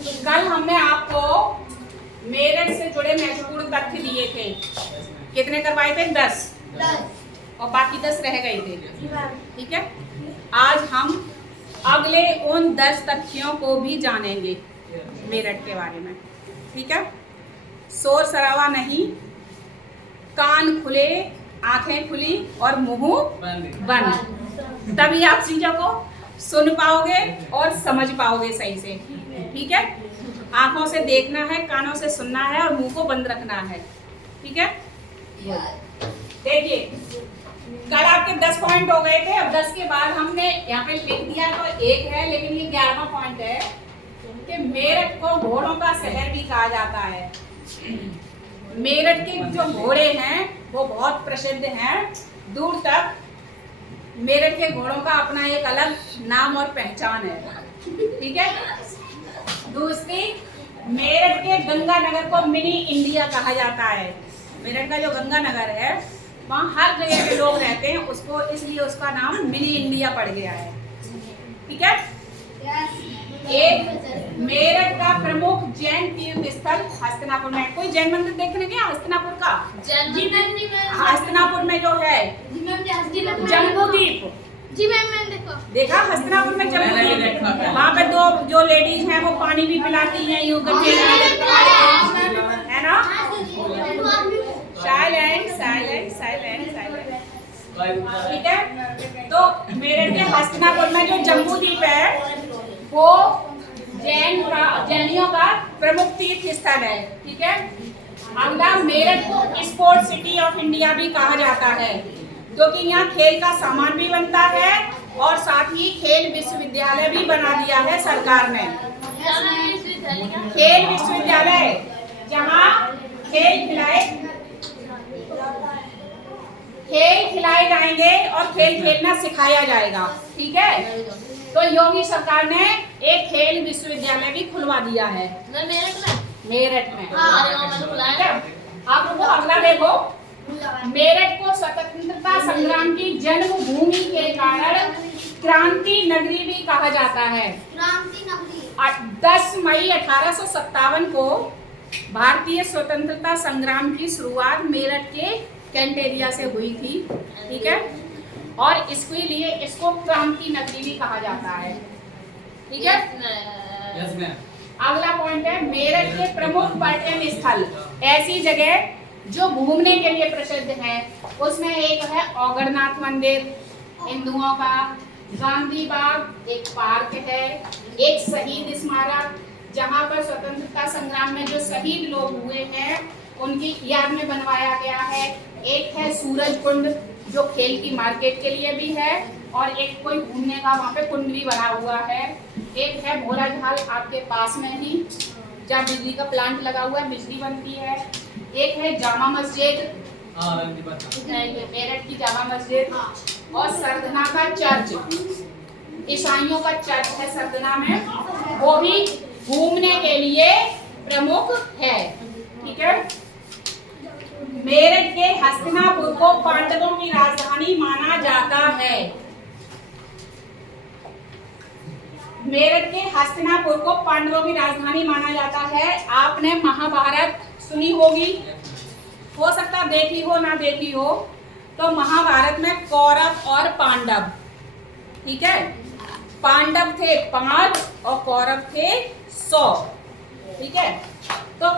कल हमने आपको मेरठ से जुड़े महत्वपूर्ण तथ्य दिए थे। कितने करवाए थे? 10 और बाकी 10 रह गए थे। ठीक है, आज हम अगले उन 10 तथ्यों को भी जानेंगे मेरठ के बारे में। ठीक है, शोर शराबा नहीं, कान खुले, आंखें खुली और मुंह बंद, तभी आप चीजों को सुन पाओगे और समझ पाओगे सही से। ठीक है, आंखों से देखना है, कानों से सुनना है और मुंह को बंद रखना है। ठीक है, देखिए कल आपके 10 पॉइंट हो गए थे। अब 10 के बाद हमने यहाँ पे लिख दिया तो एक है, लेकिन ये 11वां पॉइंट है कि मेरठ को घोड़ों का शहर भी कहा जाता है। मेरठ के जो घोड़े हैं वो बहुत प्रसिद्ध हैं, दूर तक मेरठ के घोड़ों का अपना एक अलग नाम और पहचान है। ठीक है, दूसरी, मेरठ के गंगानगर को मिनी इंडिया कहा जाता है। मेरठ का जो गंगानगर है वहाँ हर जगह के लोग रहते हैं, उसको इसलिए उसका नाम मिनी इंडिया पड़ गया है। ठीक है, एक मेरठ का प्रमुख जैन तीर्थ स्थल हस्तिनापुर में। कोई जैन मंदिर देखने गया हस्तिनापुर का? हस्तिनापुर में जो है जम्बूद्वीप, जी मैम मैंने देखा हस्तिनापुर में जम्बूद्वीप। वहाँ पे दो जो लेडीज हैं वो पानी भी पिलाती हैं यूं करके, है ना? Silent silent silent silent. ठीक है, तो मेरठ के हस्तिनापुर में जो जम्बूद्वीप है वो जैनियों का प्रमुख तीर्थ स्थल है। ठीक है, अगला, मेरठ को स्पोर्ट्स सिटी ऑफ इंडिया भी कहा जाता है, क्योंकि यहाँ खेल का सामान भी बनता है और साथ ही खेल विश्वविद्यालय भी बना दिया है सरकार ने। खेल विश्वविद्यालय जहाँ खेल खिलाए जाएंगे और खेल खेलना सिखाया जाएगा। ठीक है, तो योगी सरकार ने एक खेल विश्वविद्यालय भी खुलवा दिया है मेरठ में। ठीक है, आप लोगों को अगला देखो, मेरठ को स्वतंत्रता संग्राम की जन्मभूमि के कारण क्रांति नगरी भी कहा जाता है। 10 मई 1857 को भारतीय स्वतंत्रता संग्राम की शुरुआत मेरठ के कैंटेरिया से हुई थी। ठीक है, और इसके लिए इसको क्रांति नगरी भी कहा जाता है। ठीक है, अगला पॉइंट है, मेरठ के प्रमुख पर्यटन स्थल, ऐसी जगह जो घूमने के लिए प्रसिद्ध है, उसमें एक है औगड़नाथ मंदिर हिंदुओं का, गांधी बाग एक पार्क है, एक शहीद स्मारक जहां पर स्वतंत्रता संग्राम में जो शहीद लोग हुए हैं उनकी याद में बनवाया गया है, एक है सूरज कुंड जो खेल की मार्केट के लिए भी है, और एक कोई घूमने का वहाँ पे कुंड भी बना हुआ है, एक है भोला झाल आपके पास में ही जहाँ बिजली का प्लांट लगा हुआ है, बिजली बनती है, एक है जामा मस्जिद मेरठ की जामा मस्जिद, और सरदना का चर्च, ईसाइयों का चर्च है सरदना में, वो भी घूमने के लिए प्रमुख है। ठीक है, मेरठ के हस्तिनापुर को पांडवों की राजधानी माना जाता है। मेरठ के हस्तिनापुर को पांडवों की राजधानी माना जाता है। आपने महाभारत सुनी होगी, हो सकता देखी हो ना देखी हो, तो महाभारत में कौरव और पांडव, ठीक है, पांडव थे 5 और कौरव थे 100। ठीक है, तो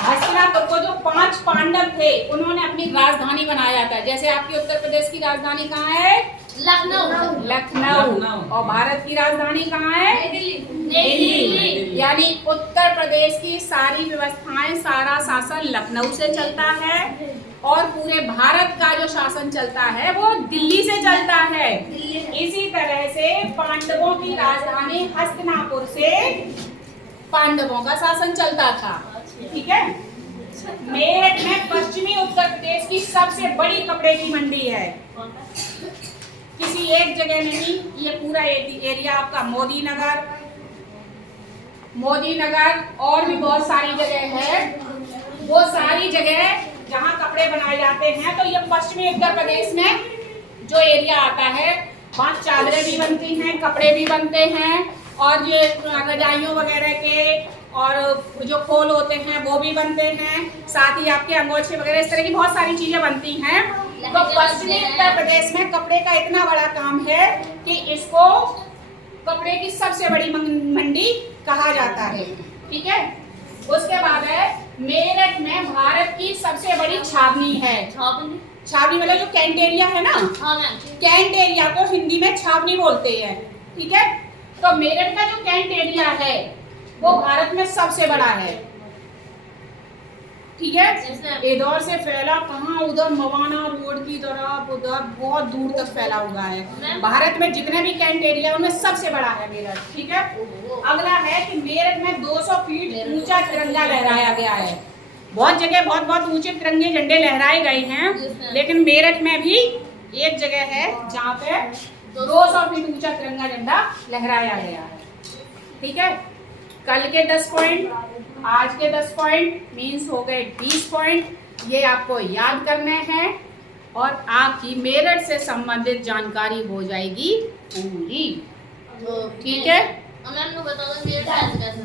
हस्तिनापुर को जो 5 पांडव थे उन्होंने अपनी राजधानी बनाया था। जैसे आपकी उत्तर प्रदेश की राजधानी कहाँ है? लखनऊ। और भारत की राजधानी कहाँ है? दिल्ली। यानी उत्तर प्रदेश की सारी व्यवस्थाएं, सारा शासन लखनऊ से चलता है और पूरे भारत का जो शासन चलता है वो दिल्ली से चलता है। इसी तरह से पांडवों की राजधानी हस्तिनापुर से पांडवों का शासन चलता था। ठीक है, मेरठ में पश्चिमी उत्तर प्रदेश की सबसे बड़ी कपड़े की मंडी है। किसी एक जगह नहीं, ये पूरा एरिया आपका मोदी नगर और भी बहुत सारी जगह है, वो सारी जगह जहाँ कपड़े बनाए जाते हैं, तो ये पश्चिमी उत्तर प्रदेश में जो एरिया आता है वहाँ चादरें भी बनती हैं, कपड़े भी बनते हैं और ये रजाइयों वगैरह के और जो खोल होते हैं वो भी बनते हैं, साथ ही आपके अंगोछे वगैरह, इस तरह की बहुत सारी चीजें बनती हैं। तो पश्चिमी उत्तर प्रदेश में कपड़े का इतना बड़ा काम है कि इसको कपड़े की सबसे बड़ी मंडी कहा जाता है। ठीक है, उसके बाद है मेरठ में भारत की सबसे बड़ी छावनी है। छावनी मतलब जो कैंट एरिया है ना, कैंट एरिया को हिंदी में छावनी बोलते हैं। ठीक है, तो मेरठ का जो कैंट एरिया है वो भारत में सबसे बड़ा है। ठीक है, इधर से फैला कहाँ, उधर मवाना रोड की तरफ, उधर बहुत दूर तक फैला हुआ है। भारत में जितने भी कैंट एरिया उनमें सबसे बड़ा है मेरठ। ठीक है, अगला है कि मेरठ में 200 फीट ऊंचा तिरंगा लहराया गया है। बहुत जगह बहुत बहुत ऊंचे तिरंगे झंडे लहराए गए हैं, लेकिन मेरठ में भी एक जगह है जहाँ पे 200 फीट ऊंचा तिरंगा झंडा लहराया गया है। ठीक है, कल के 10 पॉइंट, आज के 10 पॉइंट मीन्स हो गए 20 पॉइंट। ये आपको याद करने हैं और आपकी मेरठ से संबंधित जानकारी हो जाएगी पूरी। ठीक है, मैम को बता दो मेरठ कैसे